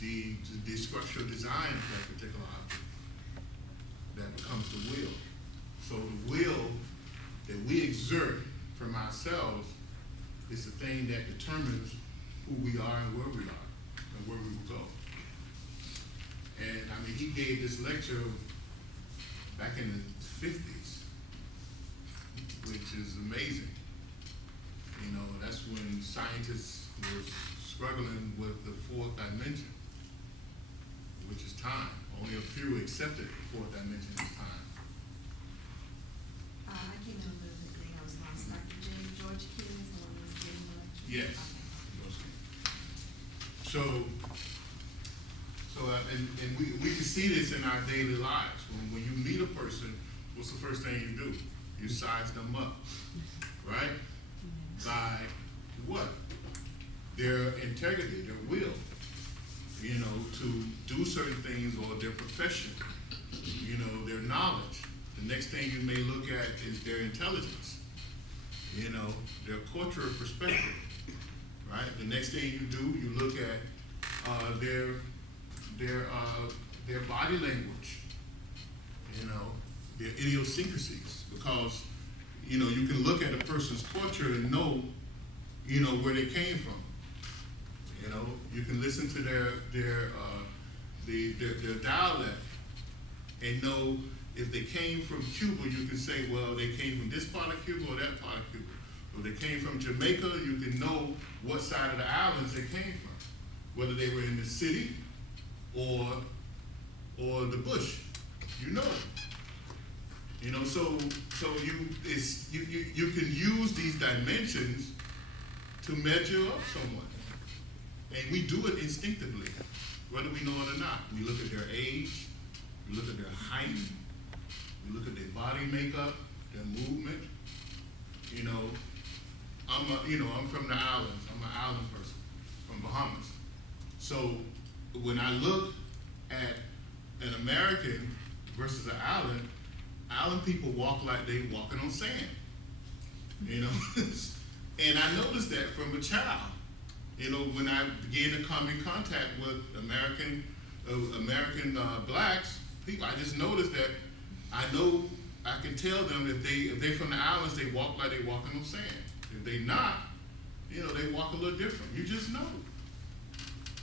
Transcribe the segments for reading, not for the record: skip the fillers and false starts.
the structural design of that particular object that becomes the will. So the will that we exert from ourselves is the thing that determines who we are and where we are and where we will go. And I mean, he gave this lecture back in the 50s, which is amazing. You know, that's when scientists were struggling with the fourth dimension, which is time. Only a few accepted the fourth dimension is time. I came in a little bit late. I was lost. Dr. George King is the one who was giving the lecture. Yes. Okay. And we can see this in our daily lives. When you meet a person, what's the first thing you do? You size them up, right? By what? Their integrity, their will, you know, to do certain things, or their profession, you know, their knowledge. The next thing you may look at is their intelligence, you know, their cultural perspective, right? The next thing you do, you look at their body language, you know, their idiosyncrasies, because, you know, you can look at a person's culture and know, you know, where they came from. You know, you can listen to their dialect and know if they came from Cuba. You can say, well, they came from this part of Cuba or that part of Cuba. Or they came from Jamaica. You can know what side of the islands they came from, whether they were in the city or the bush. You know. You know, so you can use these dimensions to measure up someone. And we do it instinctively, whether we know it or not. We look at their age, we look at their height, we look at their body makeup, their movement. You know, I'm from the islands. I'm an island person from Bahamas. So when I look at an American versus an island people walk like they walking on sand. You know, and I noticed that from a child. You know, when I began to come in contact with American blacks, people, I just noticed that I can tell them if they're from the islands, they walk like they walking on sand. If they not, you know, they walk a little different. You just know.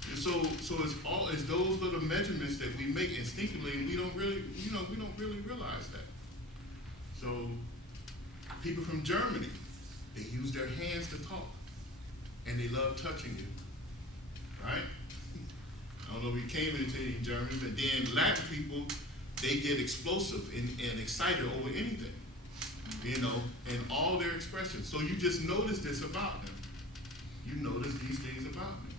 And so it's those little measurements that we make instinctively, and we don't really realize that. So people from Germany, they use their hands to talk. And they love touching you, right? I don't know if you came into any Germans, but then Latin people, they get explosive and excited over anything, you know, and all their expressions. So you just notice this about them. You notice these things about them.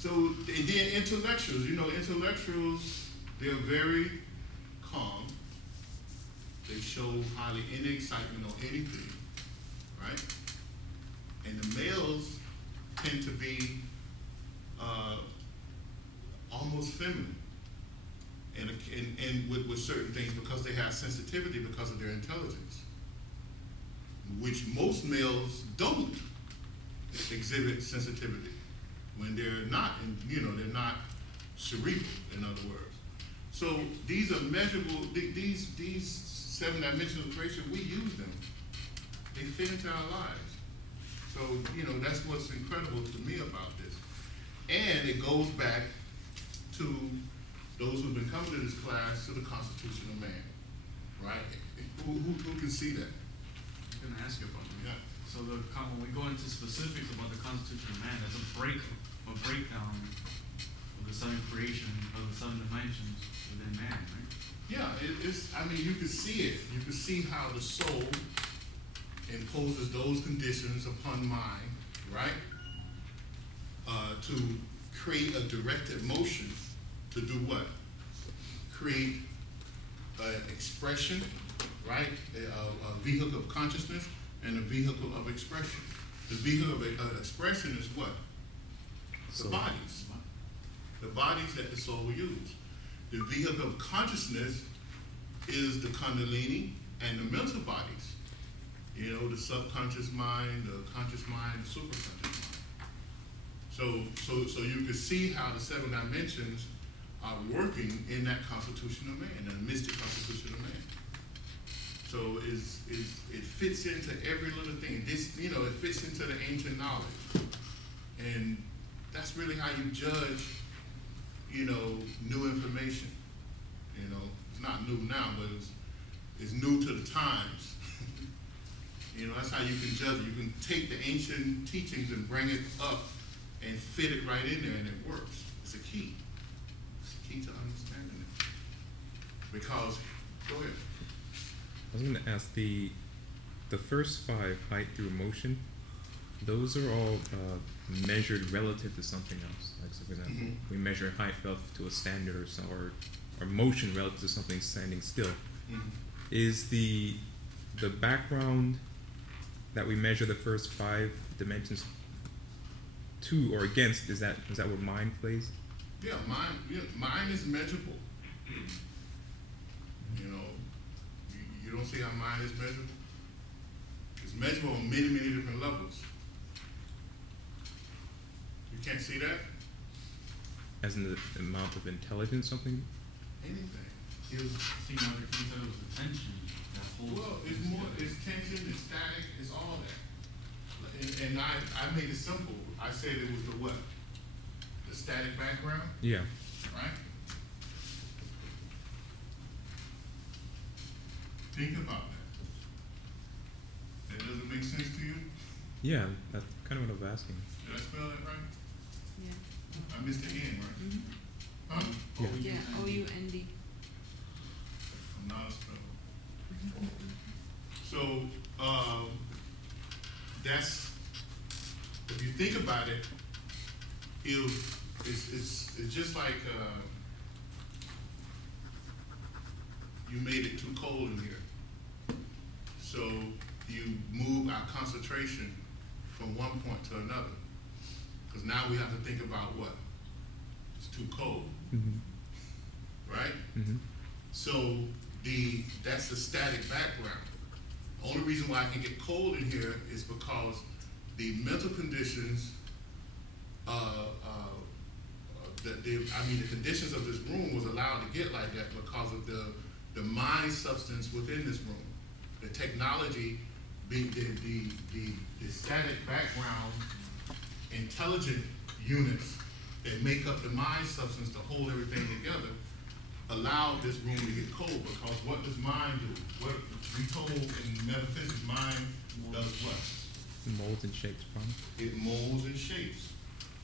So and then intellectuals, you know, they're very calm. They show hardly any excitement or anything, right? And the males tend to be almost feminine, and with certain things, because they have sensitivity because of their intelligence, which most males don't exhibit sensitivity when they're not, they're not cerebral, in other words. So these are measurable. These 7-dimensional creations, we use them. They fit into our lives. So, you know, that's what's incredible to me about this. And it goes back to those who've been coming to this class, to the Constitution of Man, right? Who can see that? I'm going to ask you about that. Yeah. So when we go into specifics about the Constitution of Man, there's a breakdown of the 7 creation, of the 7 dimensions within man, right? Yeah, you can see it. You can see how the soul imposes those conditions upon mind, right? To create a directed motion to do what? Create an expression, right? A vehicle of consciousness and a vehicle of expression. The vehicle of expression is what? The bodies. The bodies that the soul will use. The vehicle of consciousness is the kundalini and the mental bodies. You know, the subconscious mind, the conscious mind, the superconscious mind. So you can see how the 7 dimensions are working in that constitution of man, that mystic constitution of man. So it fits into every little thing. This, it fits into the ancient knowledge. And that's really how you judge, new information. It's not new now, but it's new to the times. That's how you can judge it. You can take the ancient teachings and bring it up and fit it right in there, and it works. It's a key. It's a key to understanding it. Because, go ahead. I was going to ask, the first 5, height through emotion, those are all measured relative to something else. Like, so for example, we measure height relative to a standard or motion relative to something standing still. Is the background that we measure the first 5 dimensions to or against, is that where mind plays? Yeah, mind is measurable. You don't see how mind is measurable? It's measurable on many, many different levels. You can't see that? As in the amount of intelligence, something? Anything. See, now the thing that was the tension that holds. Well, it's things more, together. it's tension, it's static, it's all that. And I made it simple. I said it was the what? The static background, Yeah. right? Think about that. That doesn't make sense to you? Yeah, that's kind of what I was asking. Did I spell that right? Yeah. I missed the N, right? Mhm. Huh? Yeah. Yeah, OUND. I'm not a speller. So, that's, if you think about it, it's just like, you made it too cold in here. So you move our concentration from one point to another. Because now we have to think about what? It's too cold, right? So that's the static background. Only reason why I can get cold in here is because the mental conditions, the conditions of this room was allowed to get like that because of the mind substance within this room. The technology, being the static background, intelligent units that make up the mind substance to hold everything together, allowed this room to get cold, because what does mind do? What we told in metaphysics, mind does what? Molds and shapes, probably. It molds and shapes,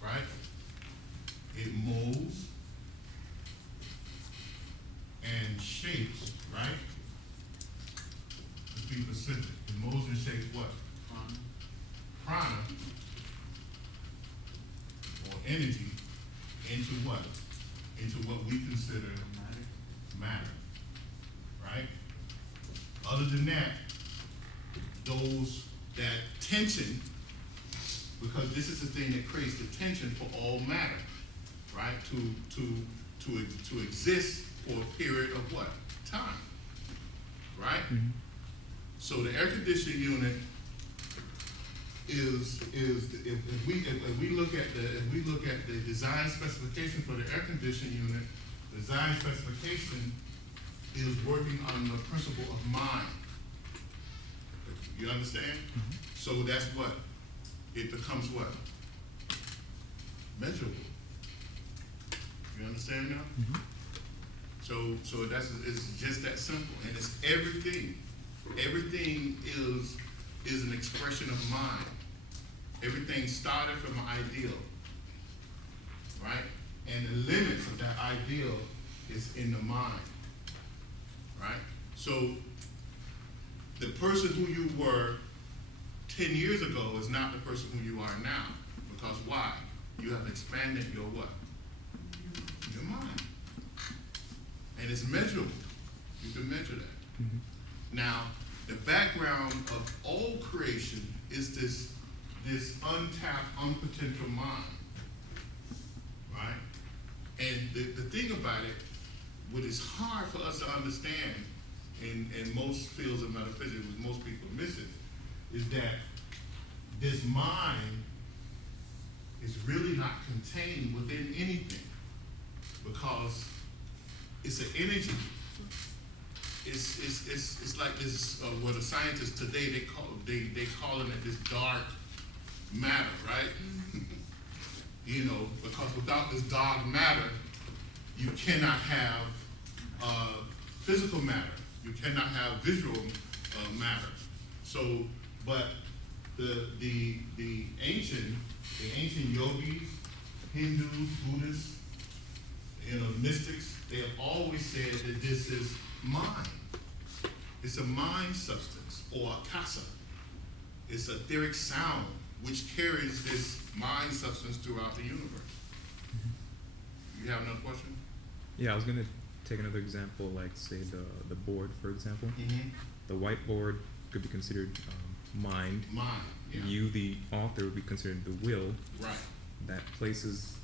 right? It molds and shapes, right? Let's be specific. It molds and shapes what? Prana, or energy, into what? Into what we consider matter, right? Other than that, that tension, because this is the thing that creates the tension for all matter, right? To exist for a period of what? Time, right? So the air conditioning unit is if we look at the design specification for the air conditioning unit, the design specification is working on the principle of mind. You understand? So that's what? It becomes what? Measurable. You understand now? So it's just that simple, and it's everything. Everything is an expression of mind. Everything started from an ideal, right? And the limits of that ideal is in the mind, right? So the person who you were 10 years ago is not the person who you are now. Because why? You have expanded your what? Your mind. And it's measurable. You can measure that. Now, the background of all creation is this untapped, unpotential mind, right? And the thing about it, what is hard for us to understand in most fields of metaphysics, which most people miss it, is that this mind is really cannot contain within anything, because it's an energy. It's like this, what the scientists today, they calling it this dark matter, right? You know, because without this dark matter, you cannot have physical matter. You cannot have visual matter. So, but the ancient yogis, Hindus, Buddhists, you know, mystics, they have always said that this is mind. It's a mind substance, or akasa. It's a etheric sound which carries this mind substance throughout the universe. You have another question? Yeah, I was gonna take another example, like say the board, for example. Mm-hmm. The whiteboard could be considered mind. Mind, yeah. You, the author, would be considered the will. Right. That places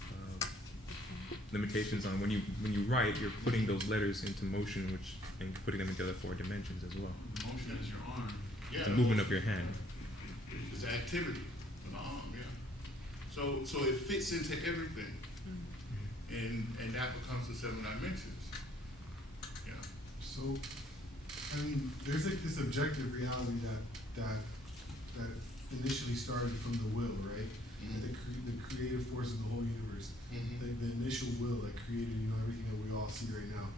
limitations on when you write, you're putting those letters into motion, which and putting them into the 4 dimensions as well. The motion is your arm. Yeah. It's a movement of your hand. It's the activity of the arm, yeah. So it fits into everything. And that becomes the 7 dimensions. Yeah. So, I mean, there's like this objective reality that initially started from the will, right? Mhm. The creative force of the whole universe. Mhm. The initial will that created, you know, everything that we all see right now.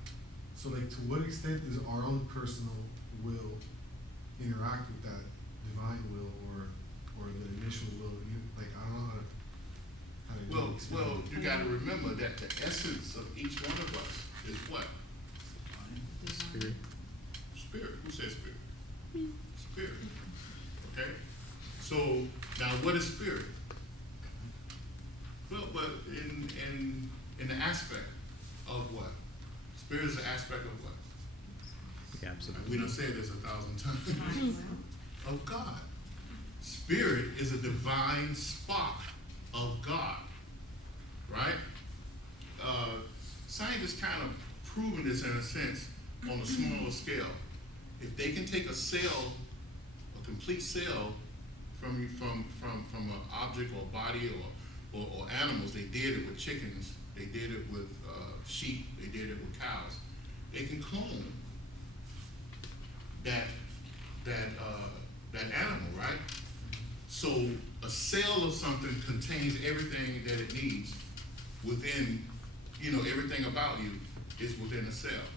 So, like, to what extent does our own personal will interact with that divine will or the initial will? Like, I don't know how to Well, explain it. you gotta remember that the essence of each one of us is what? Spirit. Spirit. Who says spirit? Spirit. Okay? So, now what is spirit? Well, but in the aspect of what? Spirit is an aspect of what? Yeah, absolutely. We done said this 1,000 times. Of God. Spirit is a divine spark of God. Right? Scientists kind of proven this in a sense on a smaller scale. If they can take a cell, a complete cell from an object or body or animals, they did it with chickens, they did it with sheep, they did it with cows. They can clone that animal, right? So a cell of something contains everything that it needs within, you know, everything about you is within a cell.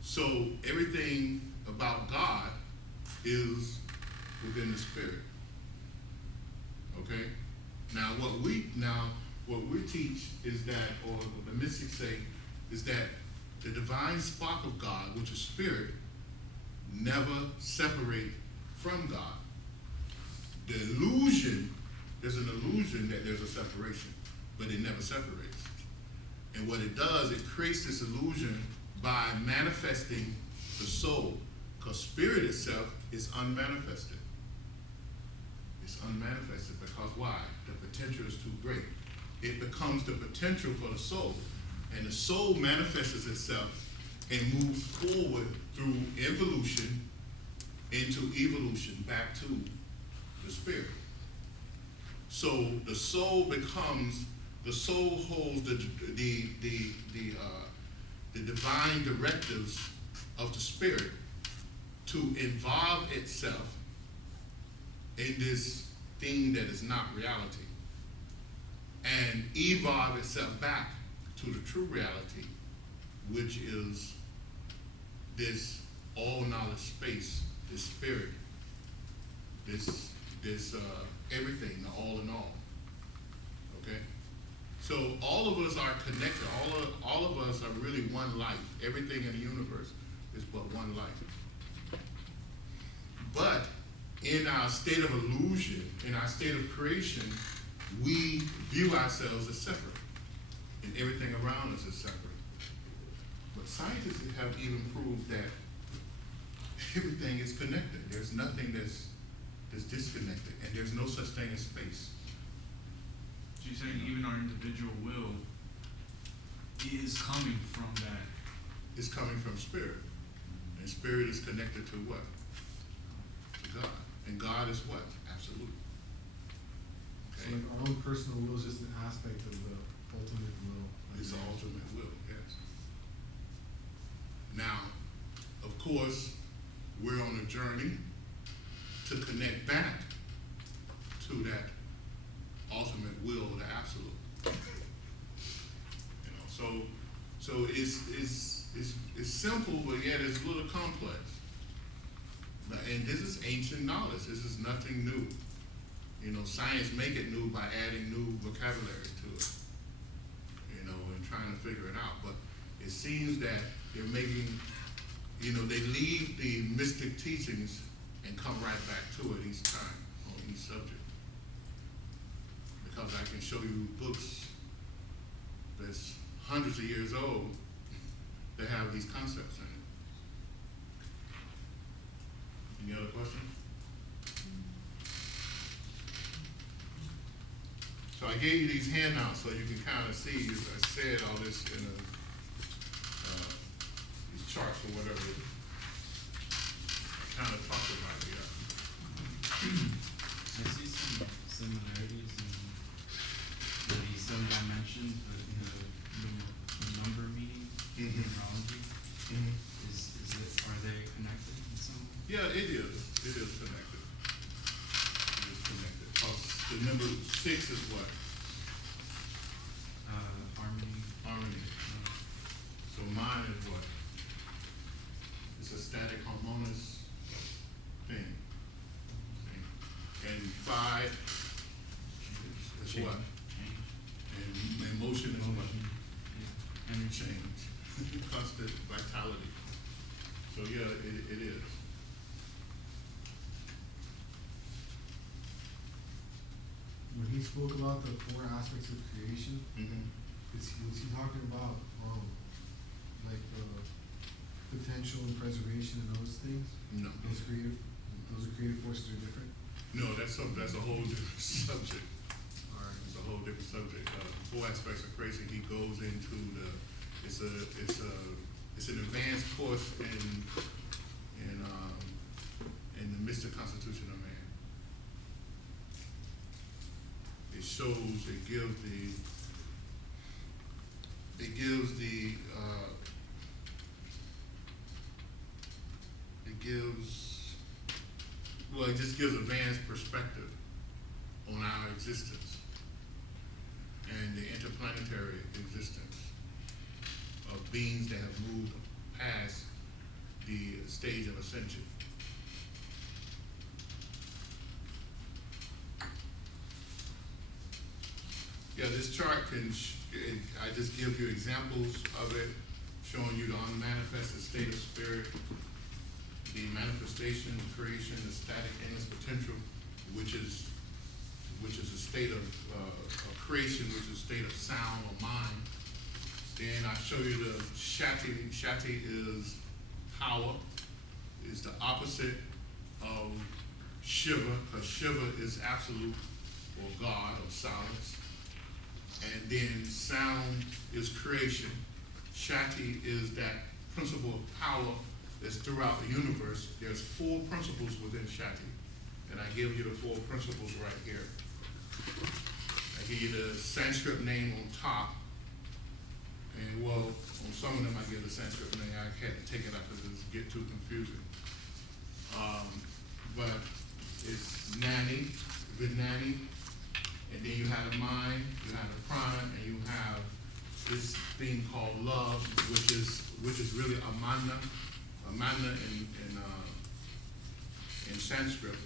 So everything about God is within the spirit. Okay? Now what we teach is that, or what the mystics say, is that the divine spark of God, which is spirit, never separate from God. The illusion, there's an illusion that there's a separation, but it never separates. And what it does, it creates this illusion by manifesting the soul, because spirit itself is unmanifested. It's unmanifested because why? The potential is too great. It becomes the potential for the soul, and the soul manifests itself and moves forward through evolution into evolution back to the spirit. So the soul holds the divine directives of the spirit to involve itself in this thing that is not reality and evolve itself back to the true reality, which is this all-knowledge space, this spirit, this everything, the all in all. Okay? So all of us are connected. All of us are really one life. Everything in the universe is but one life. But in our state of illusion, in our state of creation, we view ourselves as separate, and everything around us is separate. But scientists have even proved that everything is connected. There's nothing that's disconnected, and there's no such thing as space. So you're saying even our individual will is coming from that? It's coming from spirit, and spirit is connected to what? To God, and God is what? Absolute. So Okay. like our own personal will is just an aspect of the ultimate will. It's the ultimate will, yes. Now, of course, we're on a journey to connect back to that ultimate will, the absolute. You know, so it's simple, but yet it's a little complex. And this is ancient knowledge. This is nothing new. You know, science make it new by adding new vocabulary to it. You know, and trying to figure it out. But it seems that they're making, you know, they leave the mystic teachings and come right back to it each time on each subject. Because I can show you books that's hundreds of years old that have these concepts in it. Any other questions? So I gave you these handouts so you can kind of see, as I said, all this in these charts or whatever. I kind of talked about here. I see some similarities in the 7 dimensions, but in the number meaning, numerology. Are they connected in some way? Yeah, it is. It is connected. It is connected. 'Cause the number 6 is what? Harmony. Harmony. So mine is what? It's a static harmonious thing. And 5 is what? Change. And emotion is what? Yeah. And change. Constant vitality. So yeah, it is. When he spoke about the 4 aspects of creation, was he talking about, like the potential and preservation and those things? No. Those creative forces are different? No, that's a whole different subject. Alright. It's a whole different subject. 4 aspects of creation. He goes into it's an advanced course in the mystic constitution of man. It shows, it just gives advanced perspective on our existence and the interplanetary existence of beings that have moved past the stage of ascension. Yeah, this chart I just give you examples of it, showing you the unmanifested state of spirit, the manifestation, creation, the static endless potential, which is a state of creation, which is a state of sound or mind. Then I show you the Shakti. Shakti is power, is the opposite of Shiva, because Shiva is absolute or God or silence. And then sound is creation. Shakti is that principle of power that's throughout the universe. There's 4 principles within Shakti. And I give you the 4 principles right here. I give you the Sanskrit name on top. And well, on some of them I give the Sanskrit name. I had to take it out because it get too confusing. But it's Nani, Vijnani, and then you have the mind, you have the prana, and you have this thing called love, which is really amana in Sanskrit,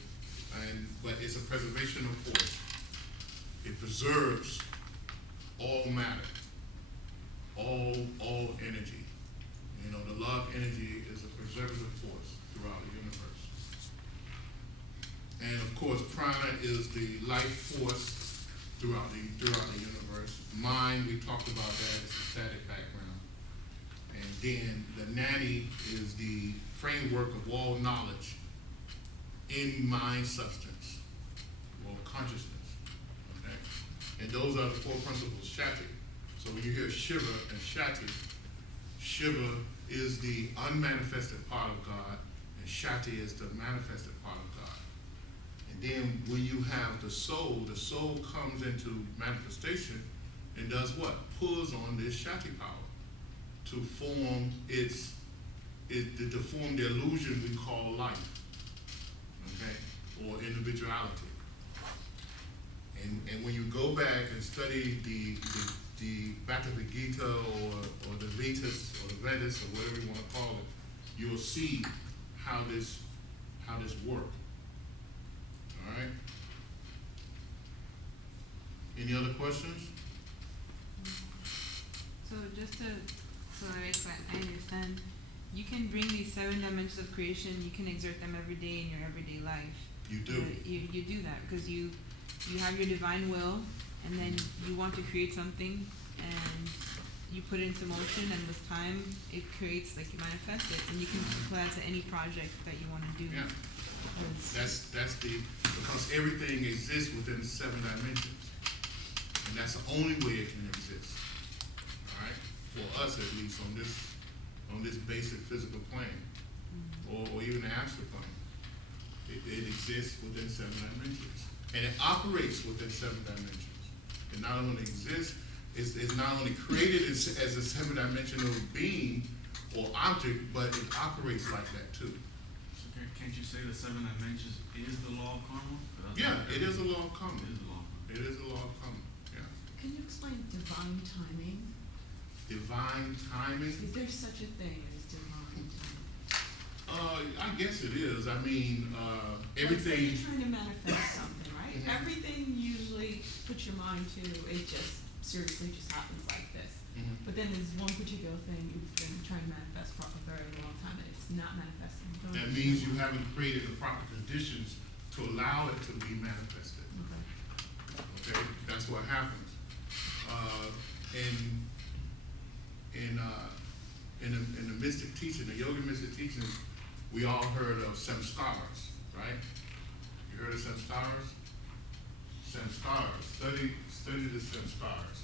but it's a preservation of force. It preserves all matter, all energy. You know, the love energy is a preservative force throughout the universe. And of course, prana is the life force throughout the universe. Mind, we talked about that, it's a static background. And then the nani is the framework of all knowledge in mind substance or consciousness. Okay? And those are the 4 principles, Shakti. So when you hear Shiva and Shakti, Shiva is the unmanifested part of God, and Shakti is the manifested part of God. And then when you have the soul comes into manifestation and does what? Pulls on this Shakti power to form to form the illusion we call life, okay, or individuality. And when you go back and study the Bhagavad Gita or the Vedas or the Vedas or whatever you want to call it, you'll see how this works. All right. Any other questions? So just to, so I understand, you can bring these 7 dimensions of creation, you can exert them every day in your everyday life. You do. You do that because you have your divine will, and then you want to create something, and you put it into motion, and with time, it creates, like, you manifest it, and you can apply it to any project that you want to do. Yeah. Because- Because everything exists within 7 dimensions. And that's the only way it can exist. All right? For us, at least, on this basic physical plane, or even the astral plane. It exists within 7 dimensions. And it operates within 7 dimensions. It not only exists, it's not only created as a 7-dimensional being or object, but it operates like that too. So can't you say the 7 dimensions is the law of karma? Yeah, it is a law of karma. It is a law of karma. It is a law of karma, yeah. Can you explain divine timing? Divine timing? Is there such a thing as divine timing? I guess it is. I mean, Like, say everything. you're trying to manifest something, right? Mhm. Everything you usually put your mind to, it just seriously just happens like this. Mhm. But then there's one particular thing you've been trying to manifest for a very long time and it's not manifesting. Don't That you means feel- you haven't created the proper conditions to allow it to be manifested. Okay. Okay, that's what happens. In the mystic teaching, the yoga mystic teaching, we all heard of samskaras, right? You heard of samskaras? Samskaras. Study the samskaras.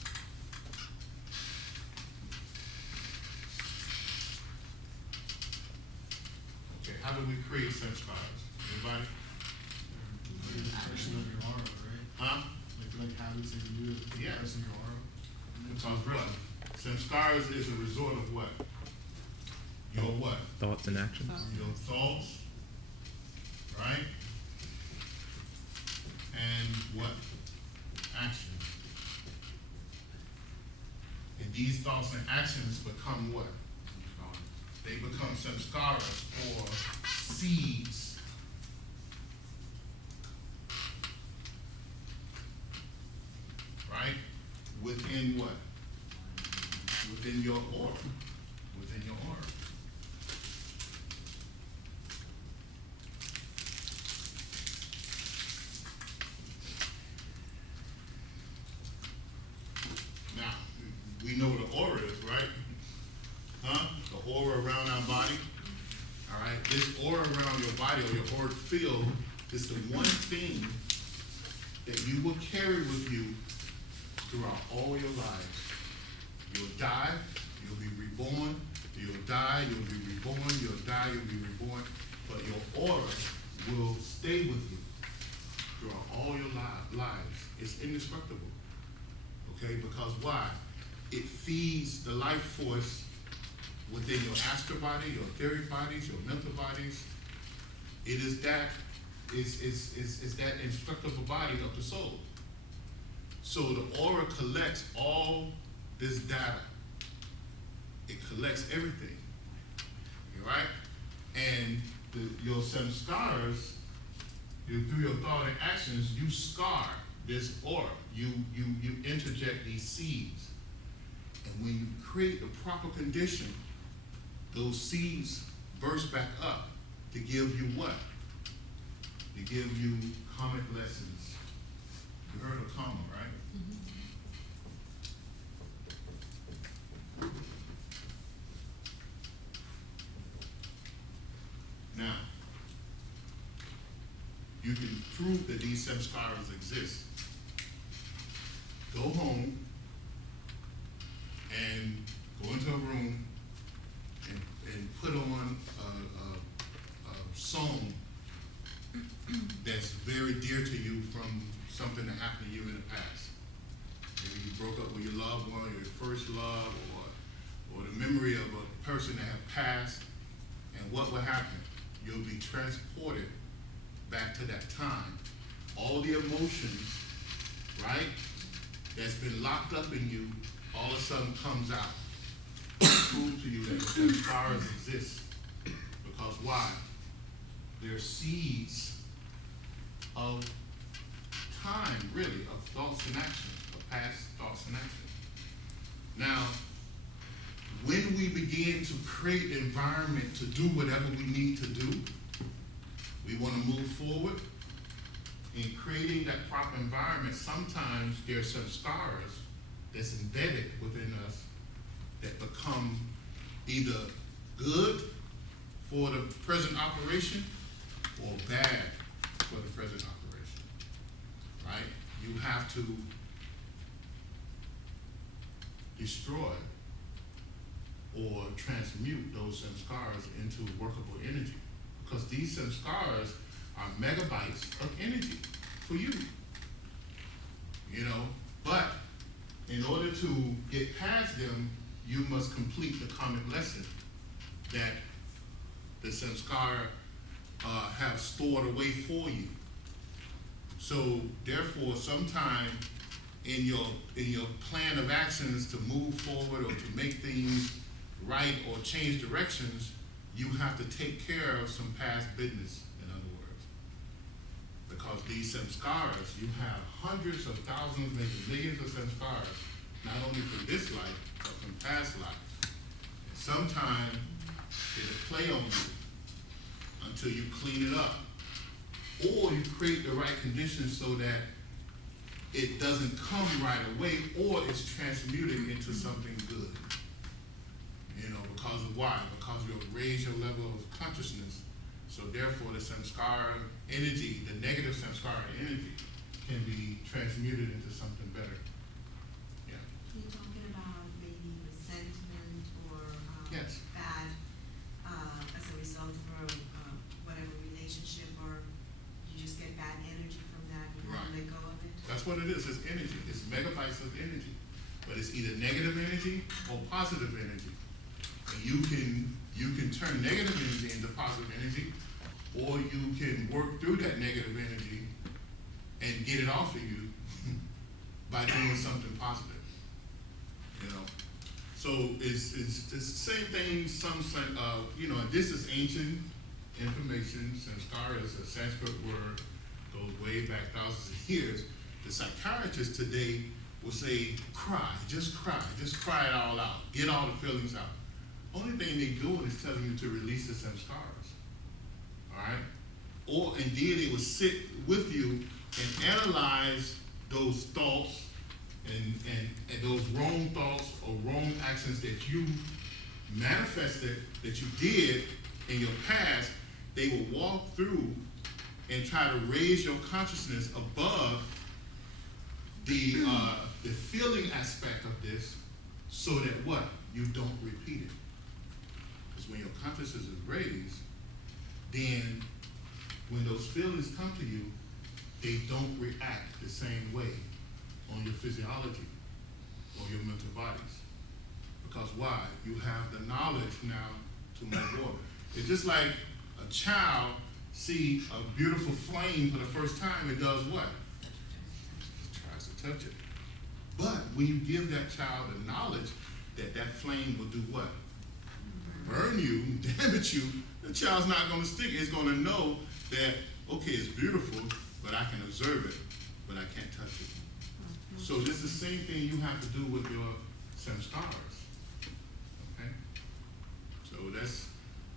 Okay, how do we create samskaras? Anybody? The expression of your aura, right? Huh? Like habits that you do, Yeah. expressing your aura. Because what? Samskaras is a result of what? Your what? Thoughts and actions. Your thoughts, right? And what? Action. And these thoughts and actions become what? They become samskaras, or seeds. Right? Within what? Within your aura. Within your aura. Now, we know what the aura is, right? Huh? The aura around our body. All right? This aura around your body or your auric field is the one thing that you will carry with you throughout all your lives. You'll die, you'll be reborn, you'll die, you'll be reborn, you'll die, you'll be reborn, but your aura will stay with you throughout all your lives. It's indestructible. Okay, because why? It feeds the life force within your astral body, your etheric bodies, your mental bodies. It is that that indestructible body of the soul. So the aura collects all this data. It collects everything. Right? And your samskaras, through your thought and actions, you scar this aura. You interject these seeds. And when you create the proper condition, those seeds burst back up to give you what? To give you karmic lessons. You heard of karma, right? Now, you can prove that these samskaras exist. Go home and go into a room and put on a song that's very dear loved one, your first love, or the memory of a person that have passed. And what will happen? You'll be transported back to that time. All the emotions, right, that's been locked up in you, all of a sudden comes out. Prove to you that the samskaras exist. Because why? They're seeds of time, really, of thoughts and actions, of past thoughts and actions. Now, when we begin to create the environment to do whatever we need to do, we want to move forward. In creating that proper environment, sometimes there are some samskaras that's embedded within us that become either good for the present operation or bad for the present operation, right? You have to destroy or transmute those samskaras into workable energy, because these samskaras are megabytes of energy for you, you know. But in order to get past them, you must complete the karmic lesson that the samskara have stored away for you. So therefore, sometime in your plan of actions to move forward or to make things right or change directions, you have to take care of some past business, in other words. Because these samskaras, you have hundreds of thousands, maybe millions of samskaras, not only from this life, but from past lives. Sometimes it'll play on you until you clean it up. Or you create the right conditions so that it doesn't come right away, or it's transmuted into something good. You know, because of why? Because you'll raise your level of consciousness. So therefore the samskara energy, the negative samskara energy, can be transmuted into something better. Yeah. You're talking about maybe resentment or Yes. bad as a result of whatever relationship, or you just get bad energy from that, you want to Right. let go of it? That's what it is. It's energy. It's megabytes of energy. But it's either negative energy or positive energy. And you can turn negative energy into positive energy, or you can work through that negative energy and get it off of you by doing something positive. You know. So it's the same thing. You know, this is ancient information. Samskara is a Sanskrit word, goes way back thousands of years. The psychiatrists today will say, cry it all out, get all the feelings out. Only thing they're doing is telling you to release the samskaras, all right? Or indeed, they will sit with you and analyze those thoughts and those wrong thoughts or wrong actions that you manifested, that you did in your past. They will walk through and try to raise your consciousness above the feeling aspect of this, so that what? You don't repeat it. Because when your consciousness is raised, then when those feelings come to you, they don't react the same way on your physiology or your mental bodies. Because why? You have the knowledge now to move forward. It's just like a child see a beautiful flame for the first time, it does what? It tries to touch it. But when you give that child the knowledge that that flame will do what? Burn you, damage you, the child's not going to stick. It's going to know that, okay, it's beautiful, but I can observe it, but I can't touch it. So this is the same thing you have to do with your samskaras. Okay? So this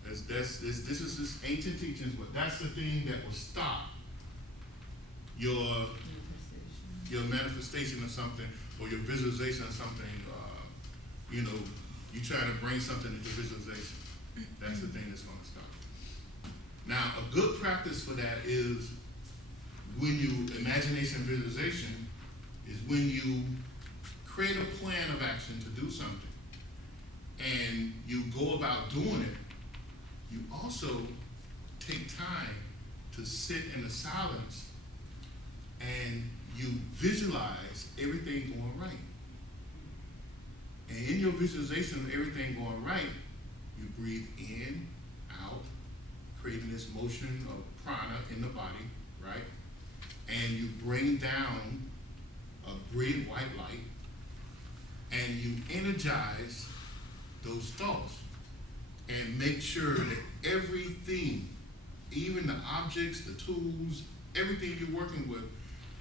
is ancient teachings, but that's the thing that will stop your manifestation of something, or your visualization of something. You know, you try to bring something into visualization. That's the thing that's going to stop it. Now, a good practice for that is when you imagination visualization is when you create a plan of action to do something, and you go about doing it. You also take time to sit in the silence and you visualize everything going right. your visualization of everything going right, you breathe in, out, creating this motion of prana in the body, right? And you bring down a brilliant white light, and you energize those thoughts, and make sure that everything, even the objects, the tools, everything you're working with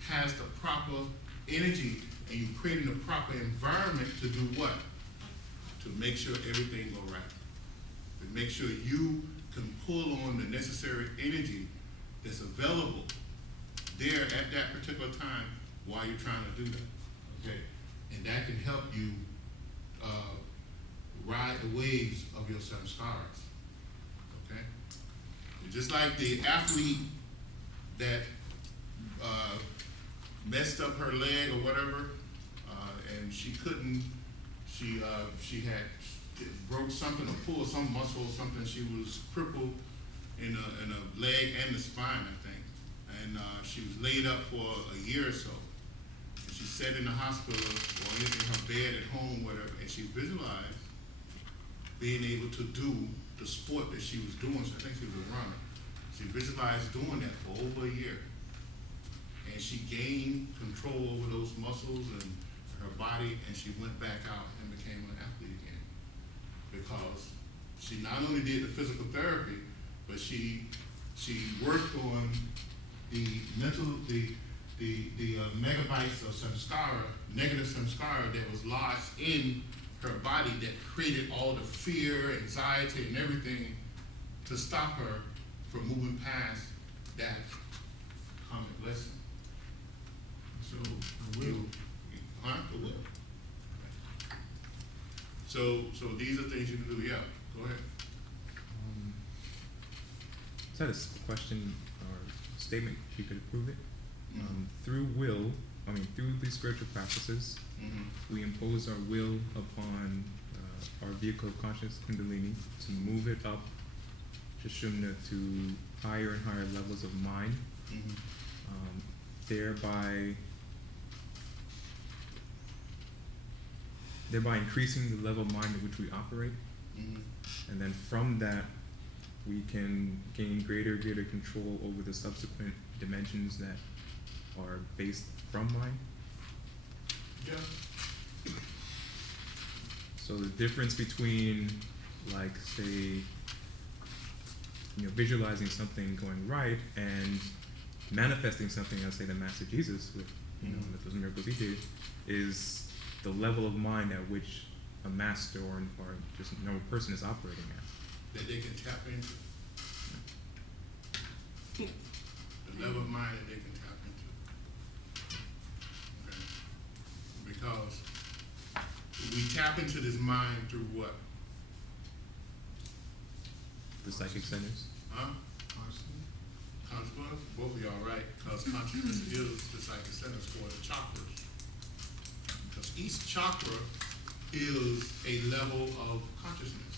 has the proper energy, and you're creating the proper environment to do what? To make sure everything go right. To make sure you can pull on the necessary energy that's available there at that particular time while you're trying to do that, okay? And that can help you ride the waves of your samskaras, okay? And just like the athlete that messed up her leg or whatever, and she couldn't, she had broke something or pulled some muscle or something. She was crippled in a leg and the spine, I think. And she was laid up for a year or so. And she sat in the hospital or in her bed at home, whatever, and she visualized being able to do the sport that she was doing. So I think she was a runner. She visualized doing that for over a year. And she gained control over those muscles and her body, and she went back out and became an athlete again. Because she not only did the physical therapy, but she worked on the mental, the megabytes of samskara, negative samskara that was lodged in her body that created all the fear, anxiety, and everything to stop her from moving past that common blessing. So, The will. The will. So these are things you can do. Yeah, go ahead. Is that a question or statement? If you could approve it. Through will, through these spiritual practices, we impose our will upon our vehicle of conscious Kundalini to move it up Sushumna to higher and higher levels of mind, thereby increasing the level of mind at which we operate. And then from that, we can gain greater control over the subsequent dimensions that are based from mind. Yeah. So the difference between, like, say, visualizing something going right and manifesting something, I'll say the Master Jesus with, with those miracles he did, is the level of mind at which a master or just a normal person is operating at. That they can tap into. The level of mind that they can tap into. Okay. Because we tap into this mind through what? The psychic centers. Huh? Consciousness? Both of y'all right, because consciousness is the psychic centers for the chakras. Because each chakra is a level of consciousness.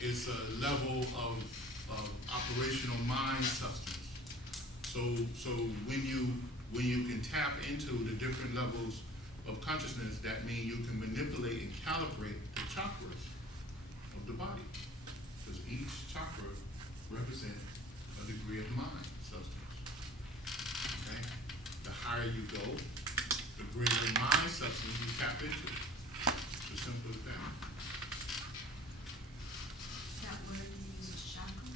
It's a level of operational mind substance. So when you can tap into the different levels of consciousness, that means you can manipulate and calibrate the chakras of the body. Because each chakra represents a degree of mind substance. Okay? The higher you go, the greater mind substance you tap into. It's as simple as that. That word you use is chakra?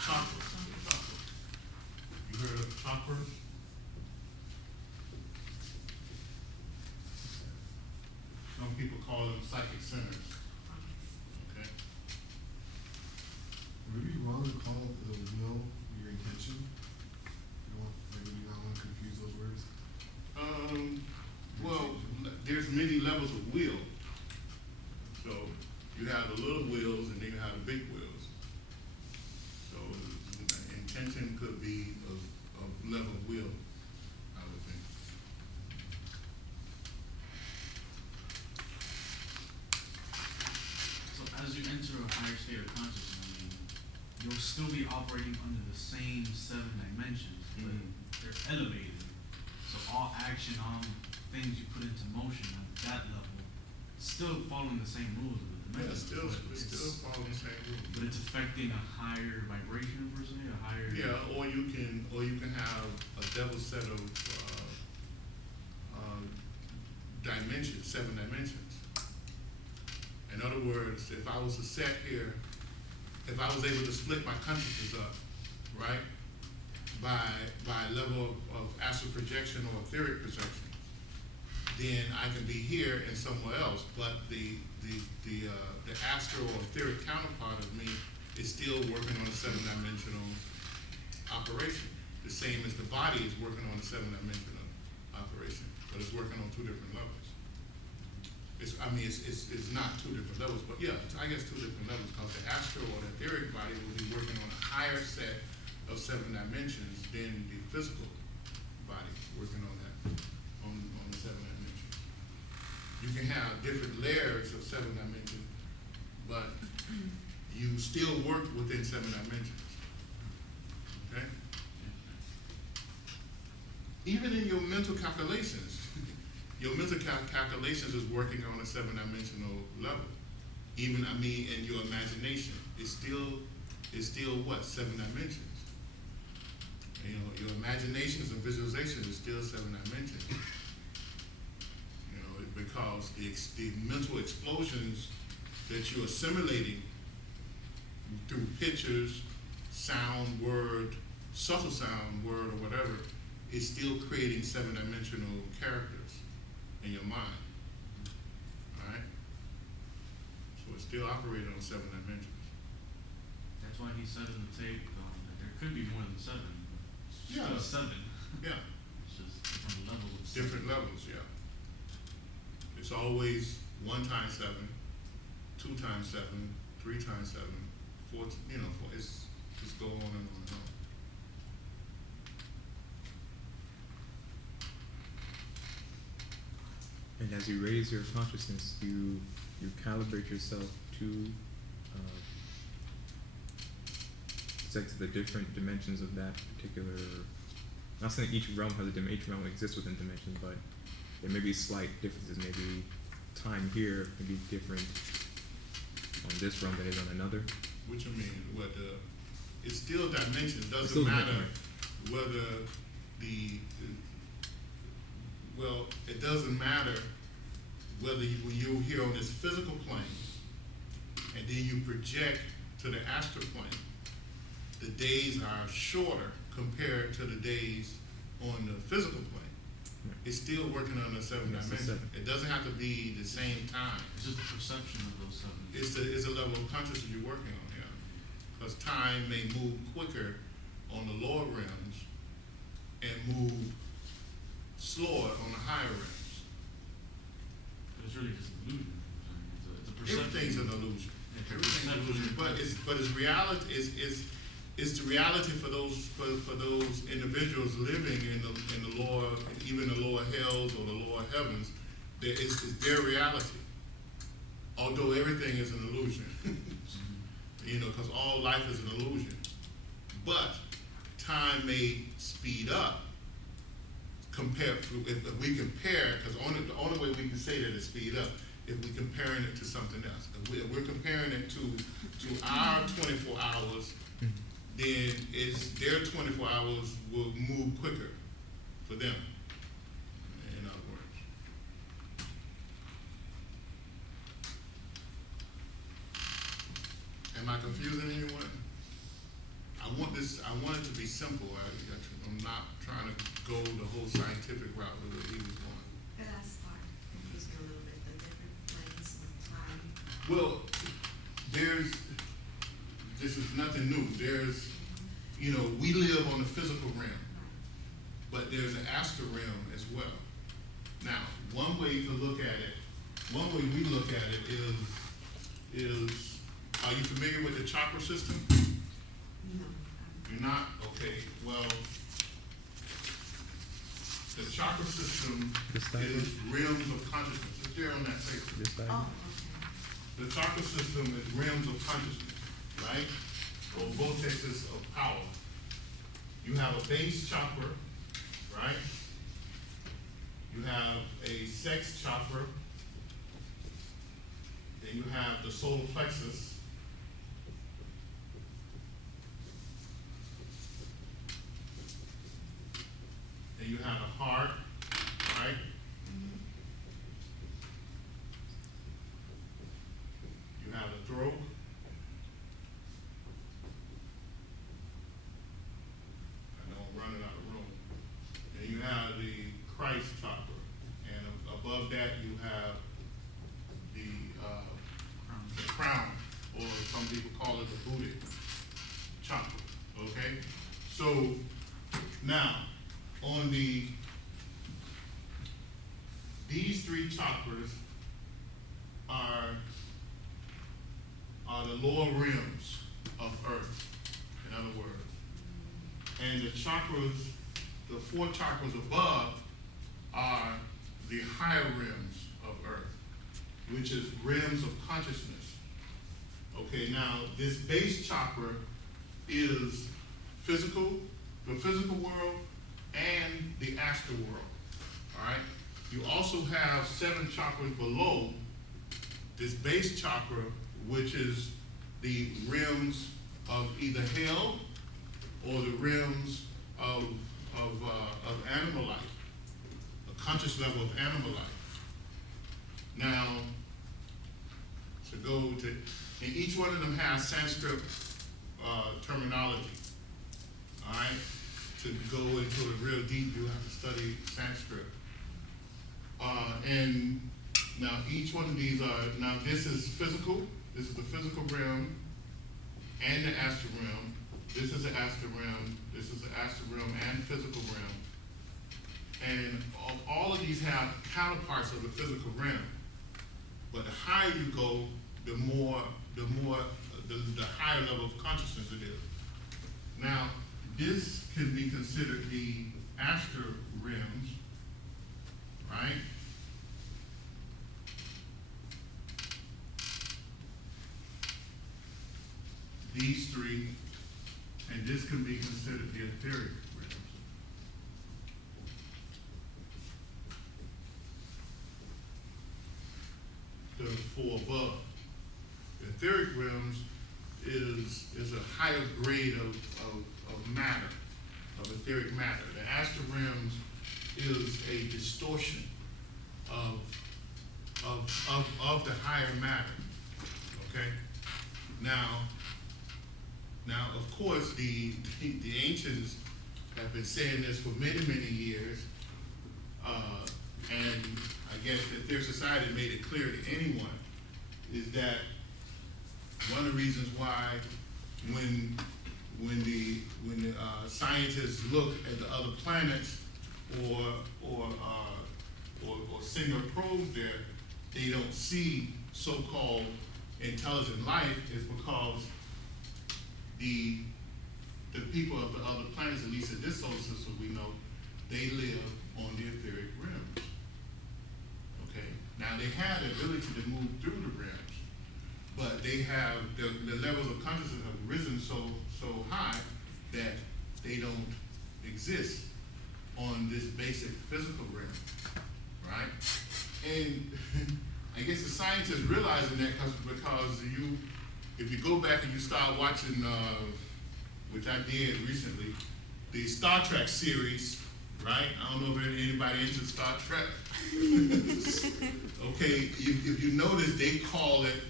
Chakra. Chakra. You heard of chakras? Some people call them psychic centers. Okay? Would it be wrong to call the will your intention? Maybe you not want to confuse those words? Well, there's many levels of will. So you have the little wills and then you have the big wills. So intention could be a level of will, I would think. So as you enter a higher state of consciousness, you'll still be operating under the same 7 dimensions, but they're elevated. So all action, all things you put into motion at that level still following the same rules of the Yeah, dimensions. it's still following the same rules. But it's affecting a higher vibration per se, a higher. Yeah, or you can have a double set of dimensions, 7 dimensions. In other words, if I was to set here, if I was able to split my consciousness up, right, by level of astral projection or etheric projection, then I can be here and somewhere else, but the astral or etheric counterpart of me is still working on a 7-dimensional operation. The same as the body is working on a 7-dimensional operation, but it's working on 2 different levels. It's not 2 different levels, but yeah, I guess 2 different levels, because the astral or the etheric body will be working on a higher set of 7 dimensions than the physical body working on that, on the 7 dimensions. You can have different layers of 7 dimensions, but you still work within 7 dimensions. Okay? Even in your mental calculations, your mental calculations is working on a 7-dimensional level. Even, in your imagination, it's still what? 7 dimensions. You know, your imaginations and visualizations is still 7 dimensions. You know, because the mental explosions that you're assimilating through pictures, sound, word, subtle sound, word, or whatever, is still creating 7-dimensional characters in your mind. All right? So it's still operating on 7 dimensions. That's why he said in the tape that there could be more than 7. Yeah. Still 7. Yeah. It's just different levels of 7. Different levels, yeah. It's always 1 times 7, 2 times 7, 3 times 7, 4, it's just go on and on and on. And as you raise your consciousness, you calibrate yourself to the different dimensions of that particular. Not saying each realm has each realm exists within dimensions, but there may be slight differences. Maybe time here may be different on this realm than it is on another. What you mean? It's still dimensions. It's Doesn't still matter dimension. whether it doesn't matter whether when you're here on this physical plane and then you project to the astral plane, the days are shorter compared to the days on the physical plane. It's still working on the 7 Yes, it's dimension. 7. It doesn't have to be the same time. It's just the perception of those 7. It's a level of consciousness you're working on, yeah. Because time may move quicker on the lower realms and move slower on the higher realms. But it's really just an illusion. It's a perception. Everything's an illusion. It's a Everything's an perception. illusion. But it's reality. It's the reality for those individuals living in the lower, even the lower hells or the lower heavens. That it's their reality. Although everything is an illusion, you know, because all life is an illusion. But time may speed up. If we compare, because the only way we can say that it's speed up if we're comparing it to something else. If we're comparing it to our 24 hours, then their 24 hours will move quicker for them, in other words. Am I confusing anyone? I want it to be simple. I'm not trying to go the whole scientific route the way he was going. The last part, confused me a little bit, the different planes of time. Well, this is nothing new. We live on the physical realm, but there's an astral realm as well. Now, one way we look at it is, are you familiar with the chakra system? No. You're not? Okay, well, the chakra system This diagram? is realms of consciousness. It's there on that paper. This Oh, diagram? okay. The chakra system is realms of consciousness, right? Or vortexes of power. You have a base chakra, right? You have a sex chakra. Then you have the solar plexus. Then you have the heart, right? You have the throat. I know I'm running out of room. Then you have the Christ chakra, and above that you have the crown, or some people call it the Buddhic chakra. Okay, so now on these three chakras are the lower rims of Earth, in other words. And the chakras, the four chakras above, are the higher rims of Earth, which is rims of consciousness. Okay, now this base chakra is physical, the physical world, and the astral world. All right. You also have 7 chakras below this base chakra, which is the rims of either hell or the rims of animal life, a conscious level of animal life. Now, to go to, and each one of them has Sanskrit terminology. All right. To go into it real deep, you have to study Sanskrit. And now each one of these are, now this is physical, this is the physical realm and the astral realm. This is the astral realm, this is the astral realm and physical realm. And all of these have counterparts of the physical realm. But the higher you go, the higher level of consciousness it is. Now, this can be considered the astral realms, right? These three, and this can be considered the etheric realms. The four above. The etheric realms is a higher grade of matter, of etheric matter. The astral realms is a distortion of the higher matter. Okay? Now of course the ancients have been saying this for many, many years, and I guess that their society made it clear to anyone, is that one of the reasons why when the scientists look at the other planets or send their probes there, they don't see so-called intelligent life, is because the people of the other planets, at least in this solar system we know, they live on the etheric realms. Okay, now they have the ability to move through the realms, but they have the levels of consciousness have risen so high that they don't exist on this basic physical realm, right? And I guess the scientists realizing that because if you go back and you start watching, which I did recently, the Star Trek series, right? I don't know if anybody into Star Trek. Okay, if you notice, they call it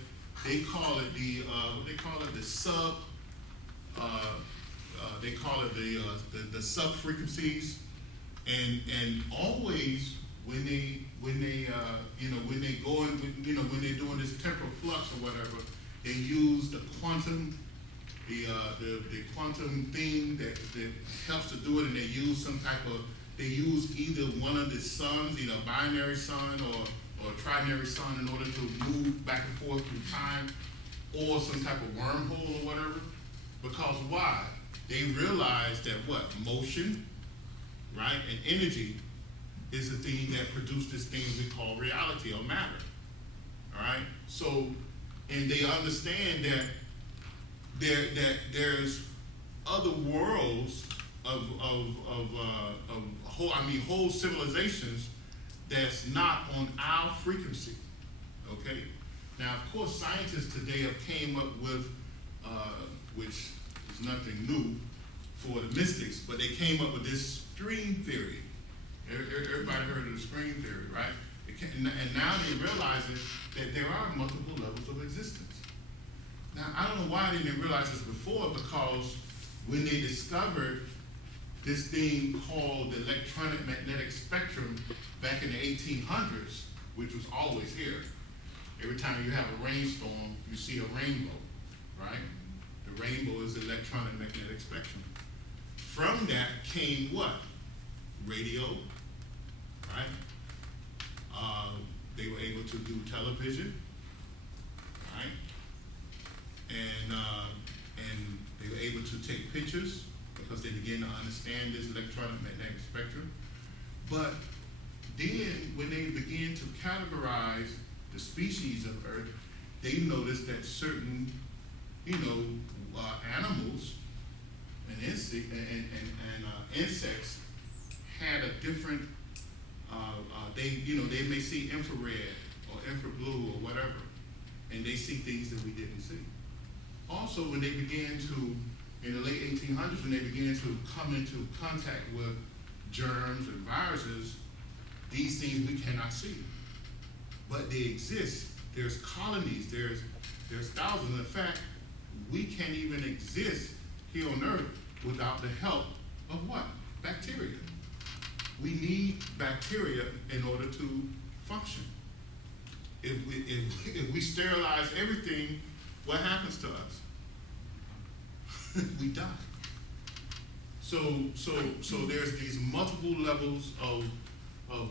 the sub. They call it the sub frequencies, and always when they when they're doing this temporal flux or whatever, they use the quantum quantum thing that helps to do it, and they use either one of the suns, either a binary sun or a trinary sun, in order to move back and forth through time, or some type of wormhole or whatever. Because why? They realize that motion, right, and energy is the thing that produces this thing we call reality or matter. All right. So, and they understand that there's other worlds of whole civilizations that's not on our frequency. Okay. Now, of course, scientists today have came up with, which is nothing new for the mystics, but they came up with this string theory. Everybody heard of the string theory, right? And now they're realizing that there are multiple levels of existence. Now, I don't know why they didn't realize this before, because when they discovered this thing called the electronic magnetic spectrum back in the 1800s, which was always here. Every time you have a rainstorm, you see a rainbow, right? The rainbow is the electronic magnetic spectrum. From that came what? Radio, right? They were able to do television, right? And they were able to take pictures because they began to understand this electronic magnetic spectrum. But then when they began to categorize the species of Earth, they noticed that certain, animals and insects had a different, they may see infrared or infrablue or whatever, and they see things that we didn't see. Also, when they began to, in the late 1800s, when they began to come into contact with germs and viruses, these things we cannot see, but they exist. There's colonies, there's thousands. In fact, we can't even exist here on Earth without the help of what? Bacteria. We need bacteria in order to function. If we sterilize everything, what happens to us? We die. So there's these multiple levels of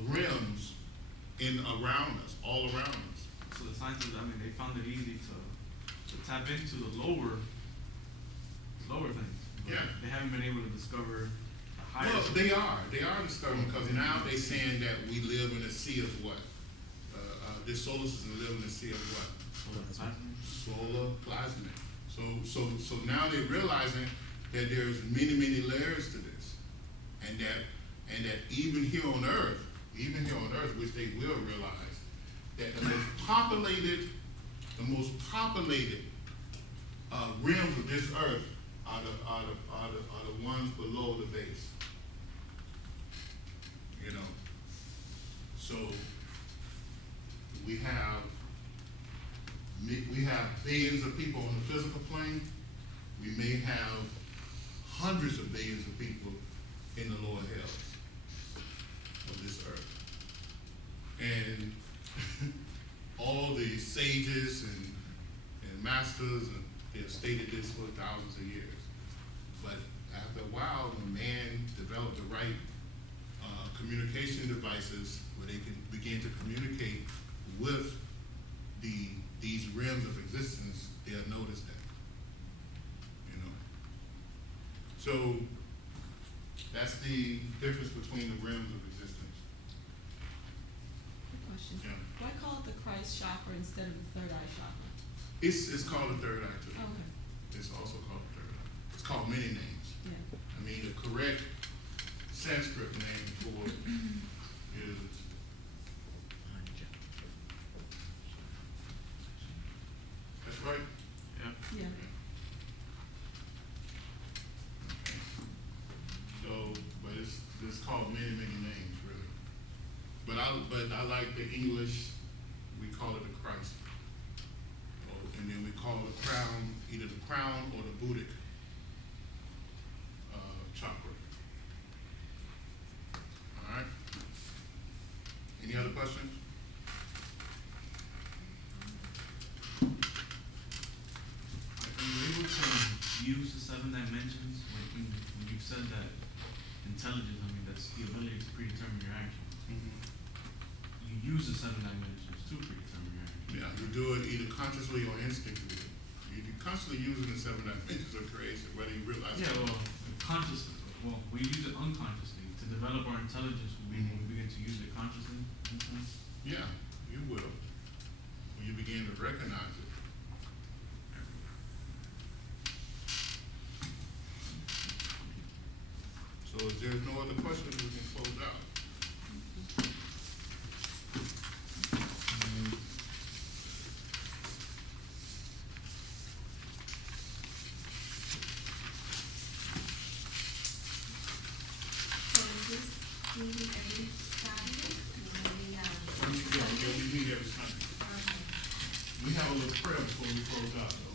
realms around us, all around us. So the scientists, they found it easy to tap into the lower things. But Yeah. They haven't been able to discover the higher. Well, they are discovering, because now they're saying that we live in a sea of what? This solar system lives in a sea of what? Solar plasma. So now they're realizing that there's many layers to this, and that even here on Earth, which they will realize, that the most populated realms of this Earth are the ones below the base. So we have billions of people on the physical plane. We may have hundreds of billions of people in the lower hells of this Earth. And all the sages and masters, and they have stated this for thousands of years. But after a while, when man developed the right communication devices where they can begin to communicate with these realms of existence, they'll notice that. So that's the difference between the realms of existence. Good question. Yeah. Why call it the Christ chakra instead of the third eye chakra? It's called the third eye too. Oh, okay. It's also called the third eye. It's called many names. Yeah. The correct Sanskrit name for it is that's right. Yeah. Yeah. So, but it's called many names really. But I like the English. We call it the Christ, and then we call it the crown, either the crown or the Buddhic chakra. All right. Any other questions? Are you able to use the 7 dimensions? Like when you said that intelligence, that's the ability to predetermine your actions. You use the 7 dimensions to predetermine your actions. Yeah, you do it either consciously or instinctively. You're constantly using the 7 dimensions of creation, whether you realize it. Yeah, consciously. Well, we use it unconsciously to develop our intelligence. We begin to use it consciously. Yeah, you will. When you begin to recognize it. So if there's no other questions, we can close out. meeting every Saturday, maybe, Once you go, yeah, we meet every Sunday. okay. We have a little prayer before we close out.